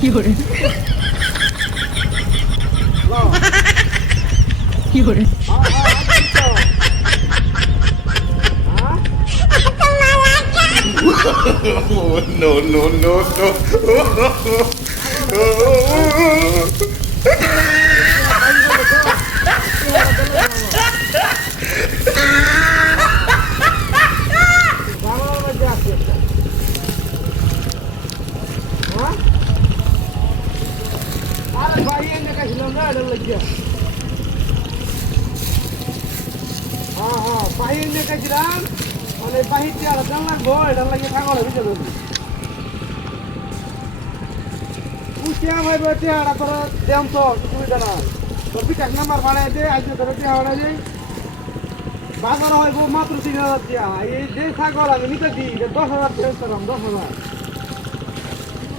কি করে কি করে no, no, no, no. বাহির দেখেছিলাম মানে বাহির দিয়ে আর লাগবো এটা লাগিয়ে থাকলে ভিতরে উঠিয়া ভাই চেহারা তোর দেম তো সুবিধা না তোর পিঠাক নাম্বার বাড়াই দে আজকে তোর চেহারা যাই বাজার হইব মাত্র 3,000 টাকা এই যে ছাগল আমি নিতে দিই 10,000 টাকা করলাম 10,000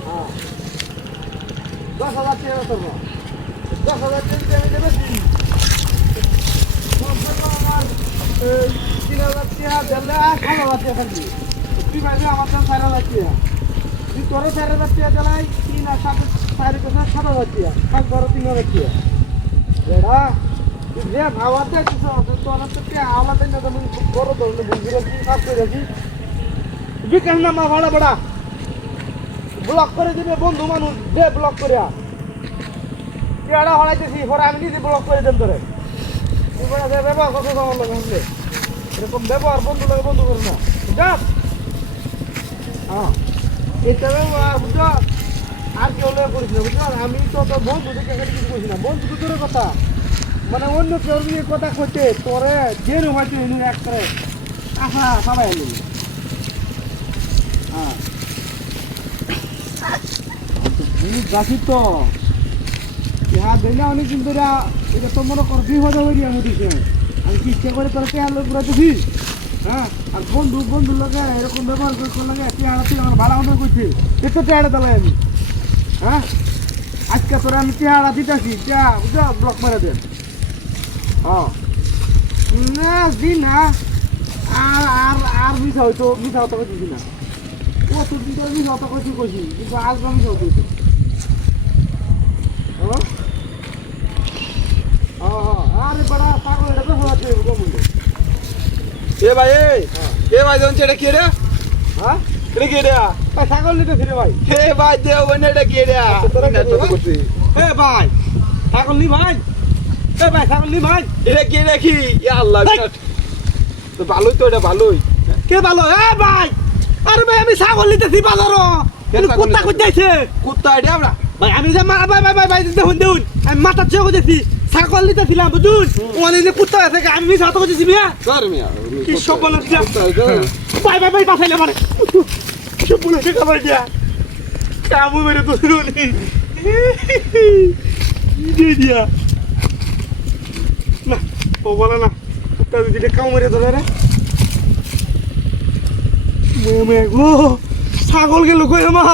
হ্যাঁ 10,000 টাকা করবো 10,000 টাকা আমি দেবে দিই আমার 3,000 টাকা দিলে 6,000 টাকা থাকবে তুই ভাই আমার তো 4,000 টাকা তুই তোর 4,000 টাকা দিলাই 3 আর 7 4,000 টাকা 3,000 টাকা এরা যে ভাবাতে তোর থেকে আলাদা না তুমি বড় ধরনের বুঝিয়ে কি কাজ করে রাখি বিকাশ নামা ভাড়া বড়া ব্লক করে দিবে বন্ধু মানুষ দে ব্লক করে পেয়ারা হড়াইতেছি পরে আমি নিজে ব্লক করে দেন তোরে ব্যবহার কত আমার লোক আসলে এরকম ব্যবহার বন্ধু লাগে বন্ধু করে না বুঝা হ্যাঁ এটা ব্যবহার বুঝা আর কেউ লোক করিস না বুঝলাম আমি তো তোর বন্ধু দেখে কিছু করিস না বন্ধু তো তোর কথা মানে অন্য কেউ নিয়ে কথা কইতে তোরে যেরকম হয়তো এনে এক করে আশা সবাই এলি হ্যাঁ গাছি তো ইহা দিলে অনেকদিন ধরে এটা তো মনে কর 2,000 হয়ে আমি দিছে আমি কি ইচ্ছা করে তোর পেয়ার লোক পুরো দিবি হ্যাঁ আর বন্ধু লোকে এরকম ব্যবহার করতে লাগে পেয়ারা তুই আমার ভাড়া অনেক করছে একটু পেয়ারা দিলাই আমি হ্যাঁ আজকে তোরা আমি পেয়ারা দিতেছি বুঝা ব্লক মারা দেন না দি না আর মিশা হয়তো মিশা হতো দিছি না কত দিন ধরে মিশা হতো কইছি কিন্তু আজ মিশা হতো আরে বড়া পাগল এটা তো হচ্ছে গোমুন্ডে এ ভাই এ ভাই দন ছেড়ে কি রে হ্যাঁ রে কি রে ভাই ছাগল নিতে ফিরে ভাই এ ভাই দেও বনে রে কি রে এ ভাই ছাগল নি ভাই এ ভাই ছাগল নি ভাই এটা কি রাখি ইয়া আল্লাহ তো ভালোই তো এটা ভালোই কে ভালো এ ভাই আরে ভাই আমি ছাগল নিতেছি বাজারও কুত্তা কইতাইছে কুত্তা এটা আমরা ভাই আমি যে ভাই দেখুন আমি মাথা চেয়ে দেখছি ছাগল নিতেছিলাম বুঝুন ওখানে যে কুত্তা আছে আমি মিশা হতো করতেছি মিয়া কর মিয়া কি সব বলে ভাই বাঁচাইলে মানে কি বলে সে খাবার দিয়া কামু মেরে তো শুনি দিয়া না ও বলে না কুত্তা যদি কামু মেরে ধরে রে মে গো ছাগল গেল কই মা